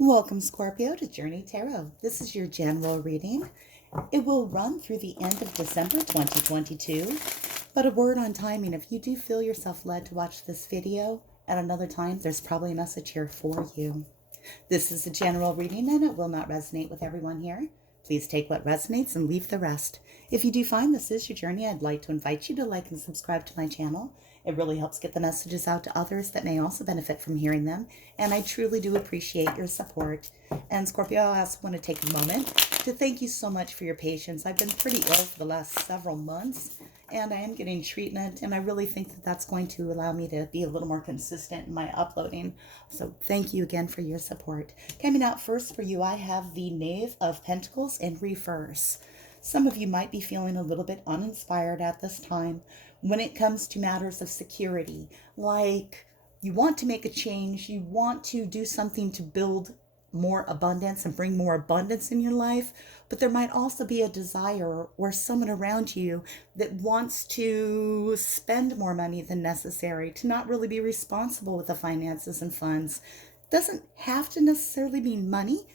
Welcome, Scorpio, to Journey Tarot. This is your general reading. It will run through the end of December 2022. But a word on timing, if you do feel yourself led to watch this video at another time, there's probably a message here for you. This is a general reading and it will not resonate with everyone here. Please take what resonates and leave the rest. If you do find this is your journey, I'd like to invite you to like and subscribe to my channel. It really helps get the messages out to others that may also benefit from hearing them, and I truly do appreciate your support. And Scorpio, I also want to take a moment to thank you so much for your patience. I've been pretty ill for the last several months, and I am getting treatment, and I really think that that's going to allow me to be a little more consistent in my uploading. So thank you again for your support. Coming out first for you, I have the Knave of Pentacles in reverse. Some of you might be feeling a little bit uninspired at this time when it comes to matters of security, like you want to make a change, you want to do something to build more abundance and bring more abundance in your life, but there might also be a desire or someone around you that wants to spend more money than necessary, to not really be responsible with the finances and funds. Doesn't have to necessarily mean money.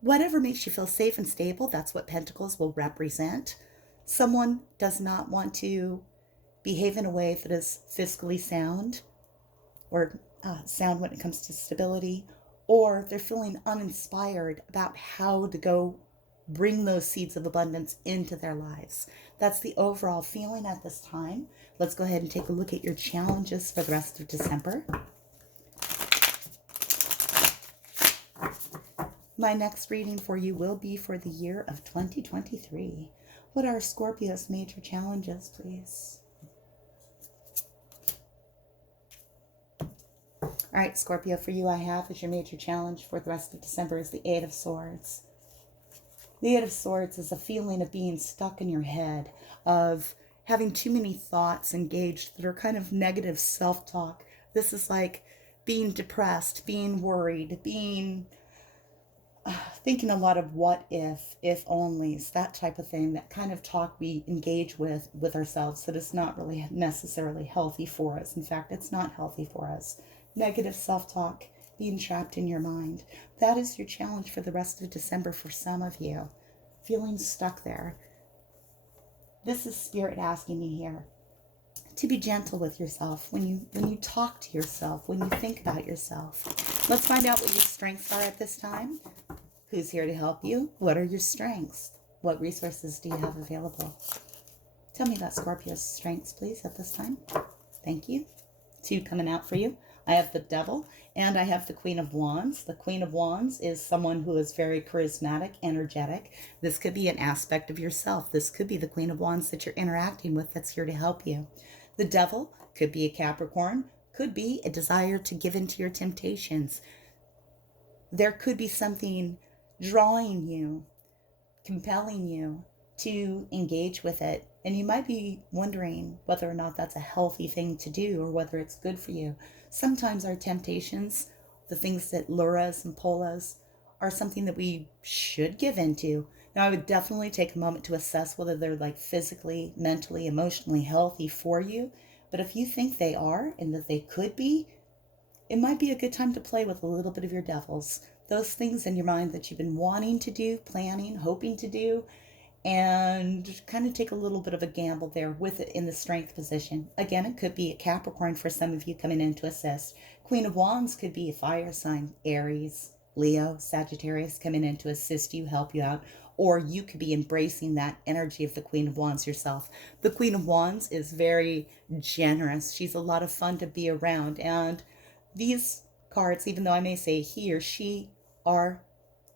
Whatever makes you feel safe and stable, that's what Pentacles will represent. Someone does not want to behave in a way that is fiscally sound or sound when it comes to stability, or they're feeling uninspired about how to go bring those seeds of abundance into their lives. That's the overall feeling at this time. Let's go ahead and take a look at your challenges for the rest of December. My next reading for you will be for the year of 2023. What are Scorpio's major challenges, please? All right, Scorpio, for you I have as your major challenge for the rest of December is the Eight of Swords. The Eight of Swords is a feeling of being stuck in your head, of having too many thoughts engaged that are kind of negative self-talk. This is like being depressed, being worried, being thinking a lot of what if onlys, that type of thing, that kind of talk we engage with ourselves that is not really necessarily healthy for us. In fact, it's not healthy for us. Negative self-talk, being trapped in your mind. That is your challenge for the rest of December for some of you. Feeling stuck there. This is Spirit asking you here to be gentle with yourself when you talk to yourself, when you think about yourself. Let's find out what your strengths are at this time. Who's here to help you? What are your strengths? What resources do you have available? Tell me about Scorpio's strengths, please, at this time. Thank you. Two coming out for you. I have the Devil and I have the Queen of Wands. The Queen of Wands is someone who is very charismatic, energetic. This could be an aspect of yourself. This could be the Queen of Wands that you're interacting with that's here to help you. The Devil could be a Capricorn, could be a desire to give in to your temptations. There could be something drawing you, compelling you to engage with it. And you might be wondering whether or not that's a healthy thing to do or whether it's good for you. Sometimes our temptations, the things that lure us and pull us, are something that we should give into. Now, I would definitely take a moment to assess whether they're like physically, mentally, emotionally healthy for you. But if you think they are and that they could be, it might be a good time to play with a little bit of your devils. Those things in your mind that you've been wanting to do, planning, hoping to do, and kind of take a little bit of a gamble there with it in the strength position. Again, it could be a Capricorn for some of you coming in to assist. Queen of Wands could be a fire sign, Aries, Leo, Sagittarius coming in to assist you, help you out. Or you could be embracing that energy of the Queen of Wands yourself. The Queen of Wands is very generous. She's a lot of fun to be around. And these cards, even though I may say he or she are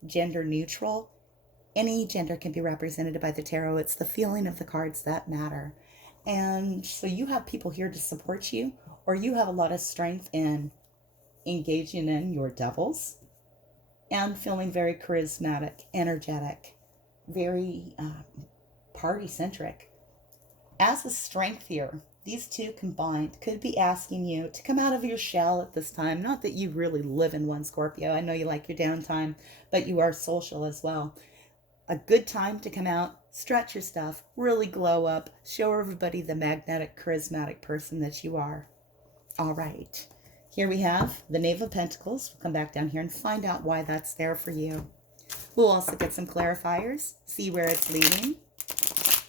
gender neutral, any gender can be represented by the tarot. It's the feeling of the cards that matter. And so you have people here to support you, or you have a lot of strength in engaging in your devils and feeling very charismatic, energetic, very party-centric. As a strength here, these two combined could be asking you to come out of your shell at this time. Not that you really live in one, Scorpio. I know you like your downtime, but you are social as well. A good time to come out, stretch your stuff, really glow up, show everybody the magnetic, charismatic person that you are. All right, Here we have the Knave of Pentacles. We'll come back down here and find out why that's there for you. We'll also get some clarifiers, see where it's leading.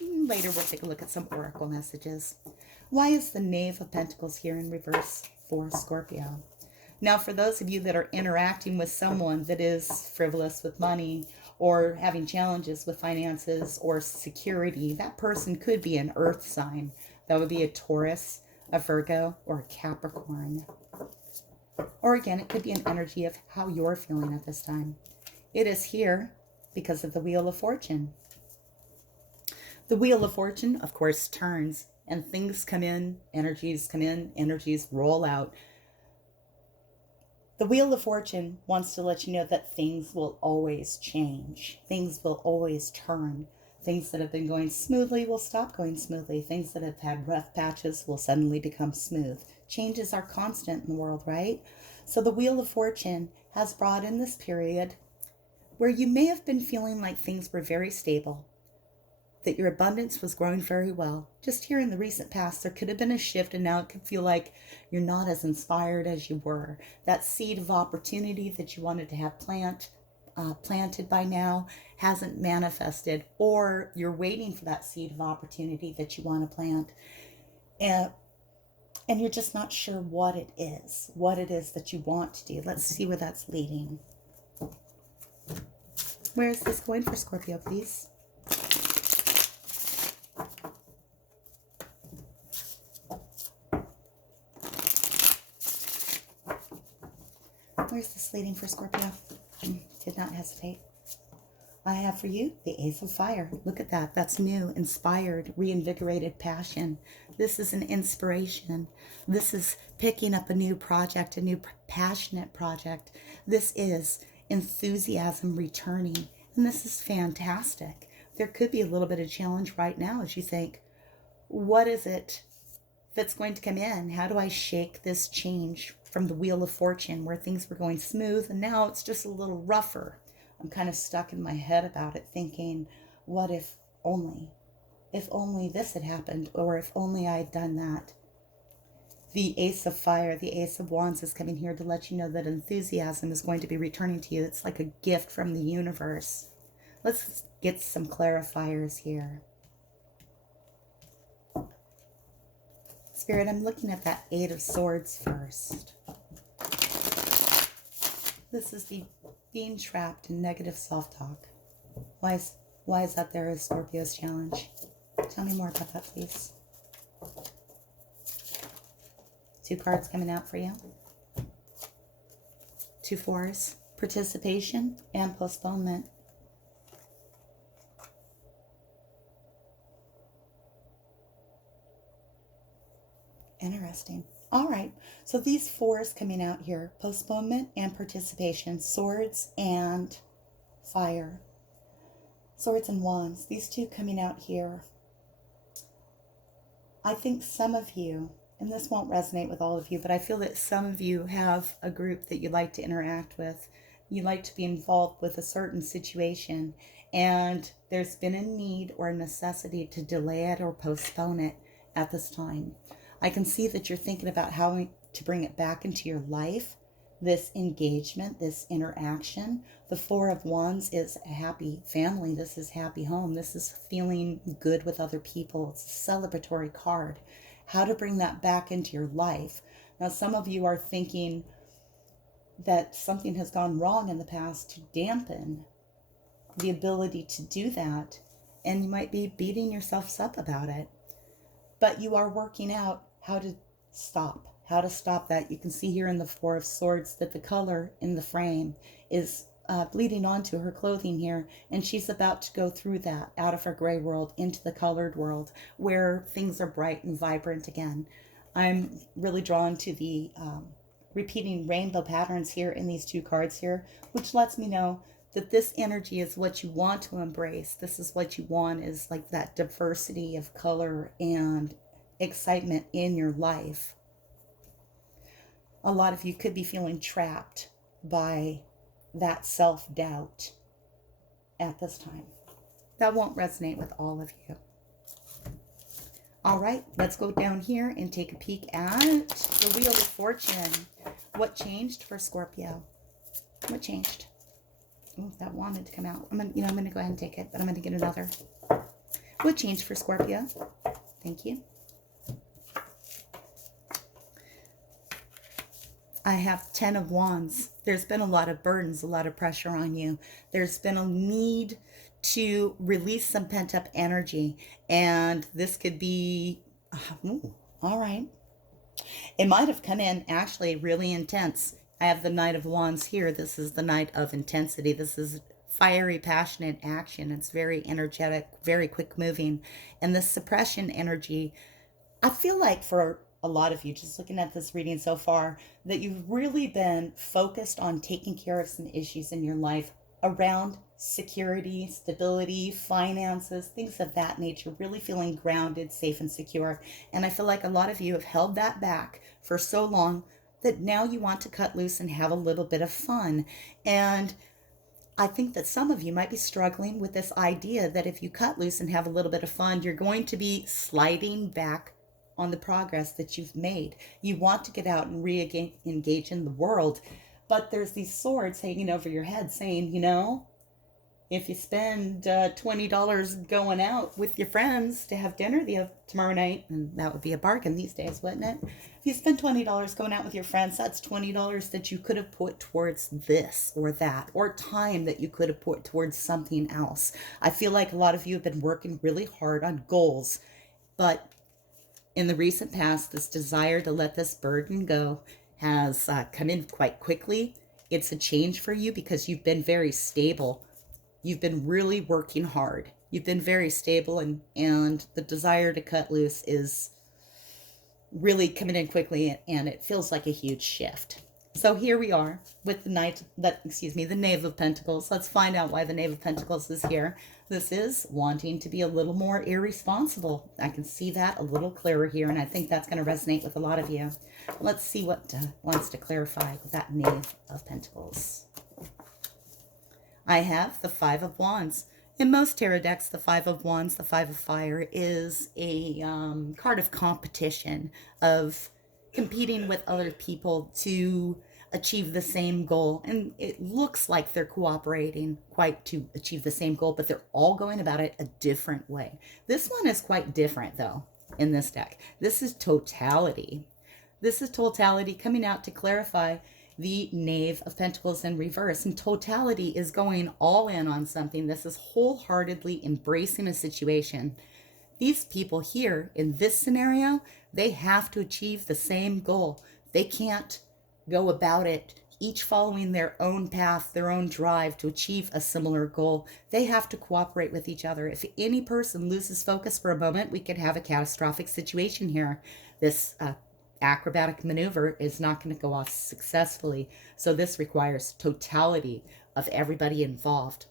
Later, we'll take a look at some oracle messages. Why is the Knave of Pentacles here in reverse for Scorpio? Now, for those of you that are interacting with someone that is frivolous with money or having challenges with finances or security, that person could be an earth sign. That would be a Taurus, a Virgo, or a Capricorn. Or again, it could be an energy of how you're feeling at this time. It is here because of the Wheel of Fortune. The Wheel of Fortune, of course, turns and things come in, energies roll out. The Wheel of Fortune wants to let you know that things will always change. Things will always turn. Things that have been going smoothly will stop going smoothly. Things that have had rough patches will suddenly become smooth. Changes are constant in the world, right? So the Wheel of Fortune has brought in this period where you may have been feeling like things were very stable, that your abundance was growing very well. Just here in the recent past, there could have been a shift, and now it could feel like you're not as inspired as you were. That seed of opportunity that you wanted to have planted by now hasn't manifested, or you're waiting for that seed of opportunity that you want to plant. And you're just not sure what it is that you want to do. Let's see where that's leading. Where is this going for Scorpio, please? Where's this leading for Scorpio? Did not hesitate. I have for you the Ace of Fire. Look at that. That's new, inspired, reinvigorated passion. This is an inspiration. This is picking up a new project, a new passionate project. This is enthusiasm returning. And this is fantastic. There could be a little bit of challenge right now as you think, what is it that's going to come in? How do I shake this change from the Wheel of Fortune where things were going smooth and now it's just a little rougher? I'm kind of stuck in my head about it thinking, what if only this had happened, or if only I had done that. The Ace of Fire, the Ace of Wands is coming here to let you know that enthusiasm is going to be returning to you. It's like a gift from the universe. Let's get some clarifiers here. Spirit, I'm looking at that Eight of Swords first. This is the being trapped in negative self-talk. Why is that there as Scorpio's challenge? Tell me more about that, please. 2 cards coming out for you. 2 fours. Participation and postponement. Interesting. All right, so these 4s coming out here, postponement and participation, swords and fire, swords and wands, these 2 coming out here. I think some of you, and this won't resonate with all of you, but I feel that some of you have a group that you like to interact with. You like to be involved with a certain situation, and there's been a need or a necessity to delay it or postpone it at this time. I can see that you're thinking about how to bring it back into your life, this engagement, this interaction. The 4 of Wands is a happy family. This is happy home. This is feeling good with other people. It's a celebratory card. How to bring that back into your life. Now, some of you are thinking that something has gone wrong in the past to dampen the ability to do that, and you might be beating yourselves up about it. But you are working out how to stop that. You can see here in the 4 of Swords that the color in the frame is bleeding onto her clothing here, and she's about to go through that, out of her gray world into the colored world where things are bright and vibrant again. I'm really drawn to the repeating rainbow patterns here in these 2 cards here, which lets me know that this energy is what you want to embrace. This is what you want, is like that diversity of color and excitement in your life. A lot of you could be feeling trapped by that self-doubt at this time. That won't resonate with all of you. All right, let's go down here and take a peek at the Wheel of Fortune. What changed for Scorpio? What changed? Oh, that wanted to come out. I'm gonna go ahead and take it, but I'm gonna get another. What changed for Scorpio? Thank you. I have 10 of Wands. There's been a lot of burdens, a lot of pressure on you. There's been a need to release some pent-up energy. And this could be, all right. It might have come in actually really intense. I have the Knight of Wands here. This is the Knight of Intensity. This is fiery, passionate action. It's very energetic, very quick moving. And this suppression energy, I feel like for a lot of you, just looking at this reading so far, that you've really been focused on taking care of some issues in your life around security, stability, finances, things of that nature, really feeling grounded, safe, and secure. And I feel like a lot of you have held that back for so long that now you want to cut loose and have a little bit of fun. And I think that some of you might be struggling with this idea that if you cut loose and have a little bit of fun, you're going to be sliding back on the progress that you've made. You want to get out and re-engage in the world, but there's these swords hanging over your head saying, if you spend $20 going out with your friends to have dinner tomorrow night, and that would be a bargain these days, wouldn't it? If you spend $20 going out with your friends, that's $20 that you could have put towards this or that, or time that you could have put towards something else. I feel like a lot of you have been working really hard on goals, but in the recent past, this desire to let this burden go has come in quite quickly. It's a change for you because you've been very stable. You've been really working hard. You've been very stable, and the desire to cut loose is really coming in quickly, and it feels like a huge shift. So here we are with the Knave of Pentacles. Let's find out why the Knave of Pentacles is here. This is wanting to be a little more irresponsible. I can see that a little clearer here, and I think that's going to resonate with a lot of you. Let's see what wants to clarify with that Knave of Pentacles. I have the Five of Wands. In most tarot decks, the Five of Wands, the Five of Fire, is a card of competition, of competing with other people to achieve the same goal. And it looks like they're cooperating quite to achieve the same goal, but they're all going about it a different way. This one is quite different, though, in this deck. This is totality. This is totality coming out to clarify the Knave of Pentacles in reverse. And totality is going all in on something. This is wholeheartedly embracing a situation. These people here in this scenario, they have to achieve the same goal. They can't go about it each following their own path, their own drive to achieve a similar goal. They have to cooperate with each other. If any person loses focus for a moment, we could have a catastrophic situation here. This acrobatic maneuver is not going to go off successfully. So this requires totality of everybody involved.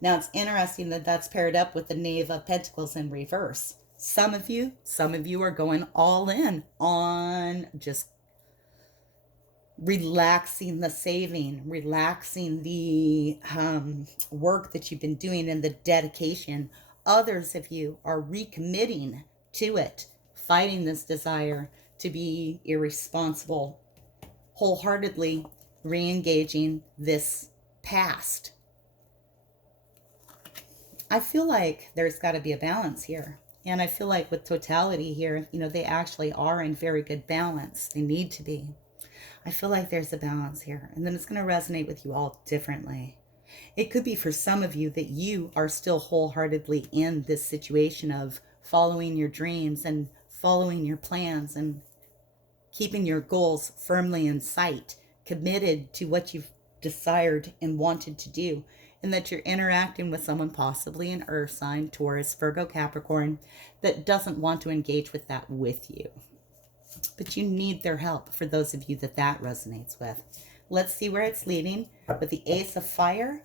Now, it's interesting that that's paired up with the Knave of Pentacles in reverse. Some of you are going all in on just relaxing the saving, relaxing the work that you've been doing and the dedication. Others of you are recommitting to it, fighting this desire to be irresponsible, wholeheartedly re-engaging this past. I feel like there's got to be a balance here. And I feel like with totality here, they actually are in very good balance. They need to be. I feel like there's a balance here. And then it's going to resonate with you all differently. It could be for some of you that you are still wholeheartedly in this situation of following your dreams and following your plans and keeping your goals firmly in sight, committed to what you've desired and wanted to do, and that you're interacting with someone, possibly an earth sign, Taurus, Virgo, Capricorn, that doesn't want to engage with that with you. But you need their help for those of you that resonates with. Let's see where it's leading with the Ace of Fire.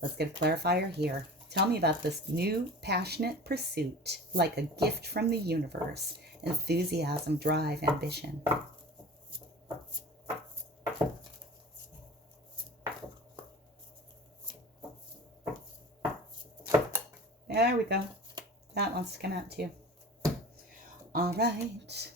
Let's get a clarifier here. Tell me about this new passionate pursuit, like a gift from the universe. Enthusiasm, drive, ambition. There we go. That wants to come out too. All right.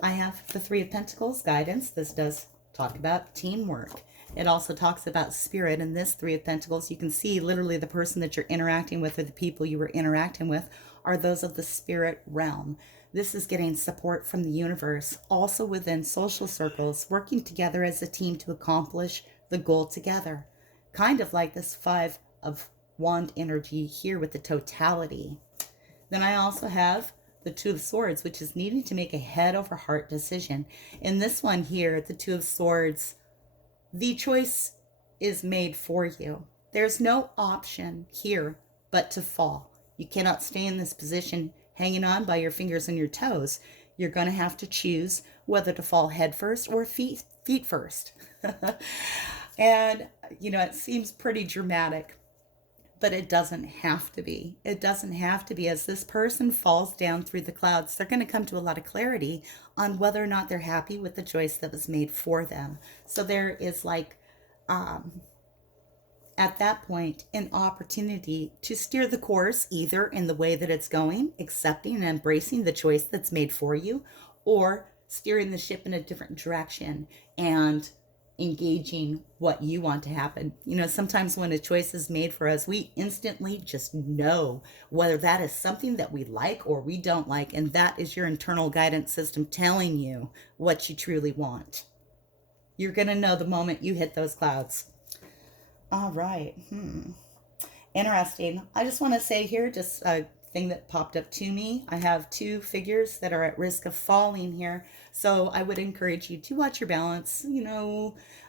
I have the Three of Pentacles guidance. This does talk about teamwork. It also talks about spirit. In this Three of Pentacles, you can see literally the person that you're interacting with, or the people you were interacting with, are those of the spirit realm. This is getting support from the universe. Also within social circles, working together as a team to accomplish the goal together. Kind of like this Five of Wand energy here with the totality. Then I also have the Two of Swords, which is needing to make a head over heart decision. In this one here, the Two of Swords, the choice is made for you. There's no option here but to fall. You cannot stay in this position hanging on by your fingers and your toes. You're going to have to choose whether to fall head first or feet first. And, it seems pretty dramatic, but it doesn't have to be. It doesn't have to be. As this person falls down through the clouds, they're going to come to a lot of clarity on whether or not they're happy with the choice that was made for them. So there is at that point, an opportunity to steer the course either in the way that it's going, accepting and embracing the choice that's made for you, or steering the ship in a different direction and engaging what you want to happen. Sometimes when a choice is made for us, we instantly just know whether that is something that we like or we don't like, and that is your internal guidance system telling you what you truly want. You're going to know the moment you hit those clouds. All right. Interesting. I just want to say here, just a thing that popped up to me. I have two figures that are at risk of falling here. So I would encourage you to watch your balance,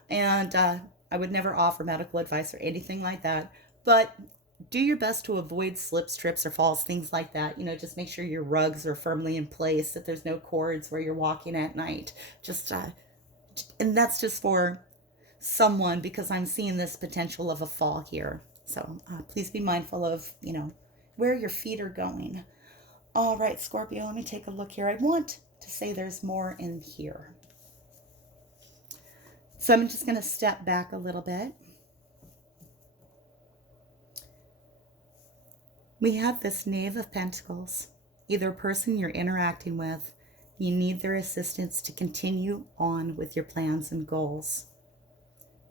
and I would never offer medical advice or anything like that. But do your best to avoid slips, trips, or falls, things like that. Just make sure your rugs are firmly in place, that there's no cords where you're walking at night. And that's just for someone, because I'm seeing this potential of a fall here. So please be mindful of, where your feet are going. All right, Scorpio, let me take a look here. I want to say there's more in here. So I'm just going to step back a little bit. We have this Knave of Pentacles. Either person you're interacting with, you need their assistance to continue on with your plans and goals.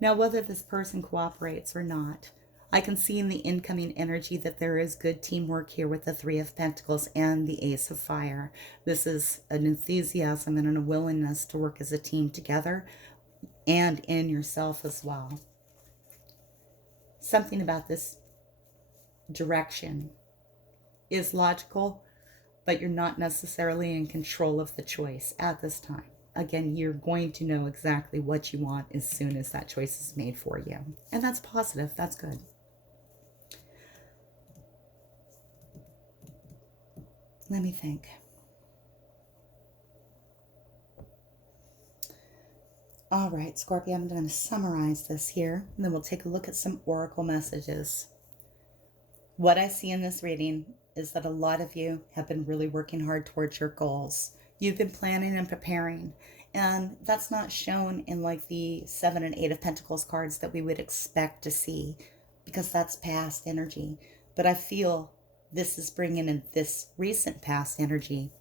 Now, whether this person cooperates or not, I can see in the incoming energy that there is good teamwork here with the Three of Pentacles and the Ace of Fire. This is an enthusiasm and a willingness to work as a team together and in yourself as well. Something about this direction is logical, but you're not necessarily in control of the choice at this time. Again, you're going to know exactly what you want as soon as that choice is made for you. And that's positive. That's good. Let me think. All right, Scorpio, I'm going to summarize this here, and then we'll take a look at some oracle messages. What I see in this reading is that a lot of you have been really working hard towards your goals. You've been planning and preparing, and that's not shown in like the 7 and 8 of Pentacles cards that we would expect to see, because that's past energy. But I feel this is bringing in this recent past energy.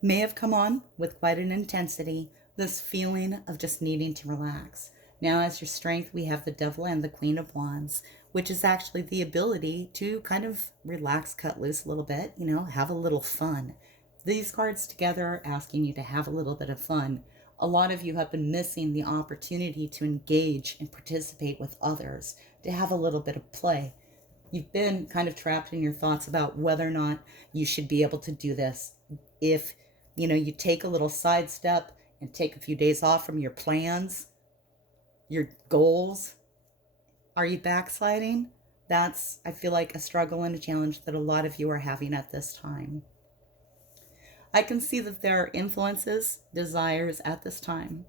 May have come on with quite an intensity, this feeling of just needing to relax. Now, as your strength, we have the Devil and the Queen of Wands, which is actually the ability to kind of relax, cut loose a little bit, have a little fun. These cards together are asking you to have a little bit of fun. A lot of you have been missing the opportunity to engage and participate with others, to have a little bit of play. You've been kind of trapped in your thoughts about whether or not you should be able to do this. If, you take a little sidestep and take a few days off from your plans, your goals, are you backsliding? That's, I feel like, a struggle and a challenge that a lot of you are having at this time. I can see that there are influences, desires at this time.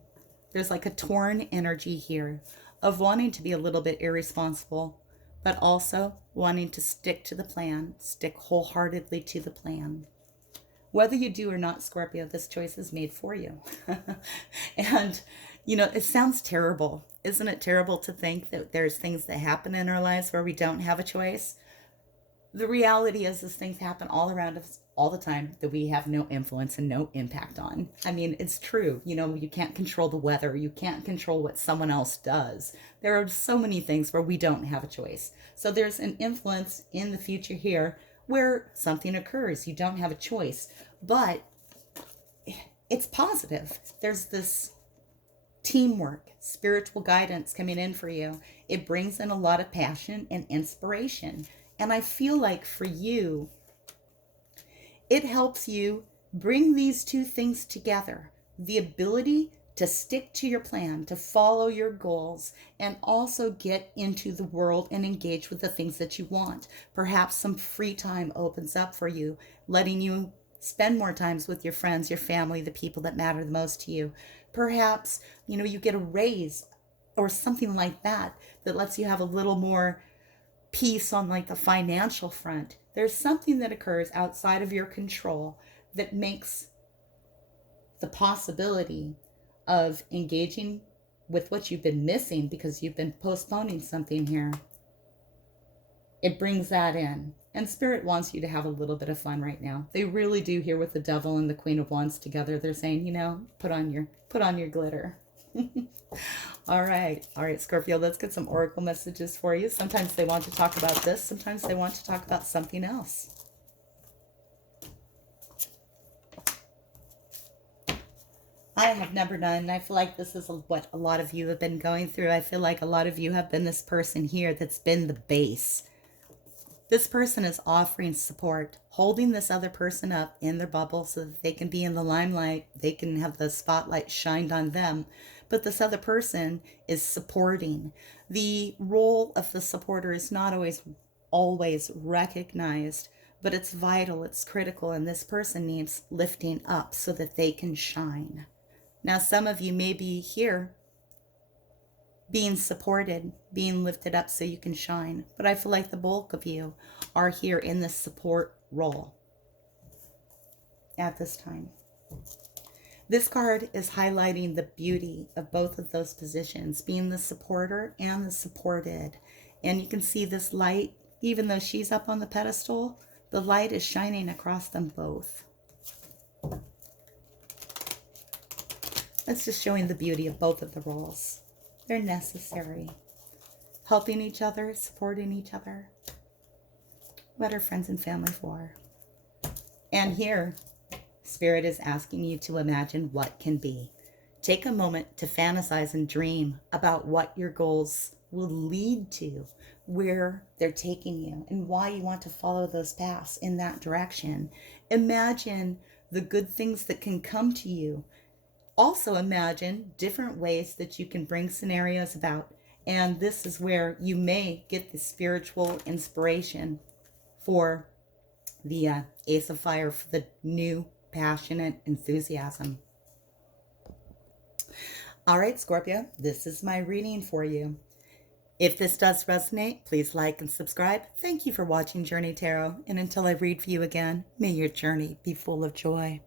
There's like a torn energy here of wanting to be a little bit irresponsible, but also wanting to stick to the plan, stick wholeheartedly to the plan. Whether you do or not, Scorpio, this choice is made for you. And, it sounds terrible. Isn't it terrible to think that there's things that happen in our lives where we don't have a choice? The reality is things happen all around us all the time that we have no influence and no impact on. I mean, it's true. You know, you can't control the weather. You can't control what someone else does. There are so many things where we don't have a choice. So there's an influence in the future here where something occurs. You don't have a choice, but it's positive. There's this teamwork, spiritual guidance coming in for you. It brings in a lot of passion and inspiration. And I feel like for you, it helps you bring these two things together. The ability to stick to your plan, to follow your goals, and also get into the world and engage with the things that you want. Perhaps some free time opens up for you, letting you spend more times with your friends, your family, the people that matter the most to you. Perhaps, you know, you get a raise or something like that that lets you have a little more peace on like the financial front. There's something that occurs outside of your control that makes the possibility of engaging with what you've been missing because you've been postponing something here. It brings that in. And Spirit wants you to have a little bit of fun right now. They really do here with the Devil and the Queen of Wands together. They're saying, you know, put on your glitter. All right, Scorpio, let's get some oracle messages for you. Sometimes they want to talk about this. Sometimes they want to talk about something else. I have number 9. I feel like this is what a lot of you have been going through. I feel like a lot of you have been this person here that's been the base. This person is offering support, holding this other person up in their bubble so that they can be in the limelight. They can have the spotlight shined on them. But this other person is supporting. The role of the supporter is not always recognized, but it's vital, it's critical, and this person needs lifting up so that they can shine. Now, some of you may be here being supported, being lifted up so you can shine. But I feel like the bulk of you are here in this support role at this time. This card is highlighting the beauty of both of those positions, being the supporter and the supported. And you can see this light, even though she's up on the pedestal, the light is shining across them both. That's just showing the beauty of both of the roles. They're necessary. Helping each other, supporting each other. What are friends and family for? And here, Spirit is asking you to imagine what can be. Take a moment to fantasize and dream about what your goals will lead to, where they're taking you, and why you want to follow those paths in that direction. Imagine the good things that can come to you. Also imagine different ways that you can bring scenarios about. And this is where you may get the spiritual inspiration for the Ace of Fire, for the new passionate enthusiasm. All right, Scorpio, this is my reading for you. If this does resonate, please like and subscribe. Thank you for watching Journey Tarot. And until I read for you again, may your journey be full of joy.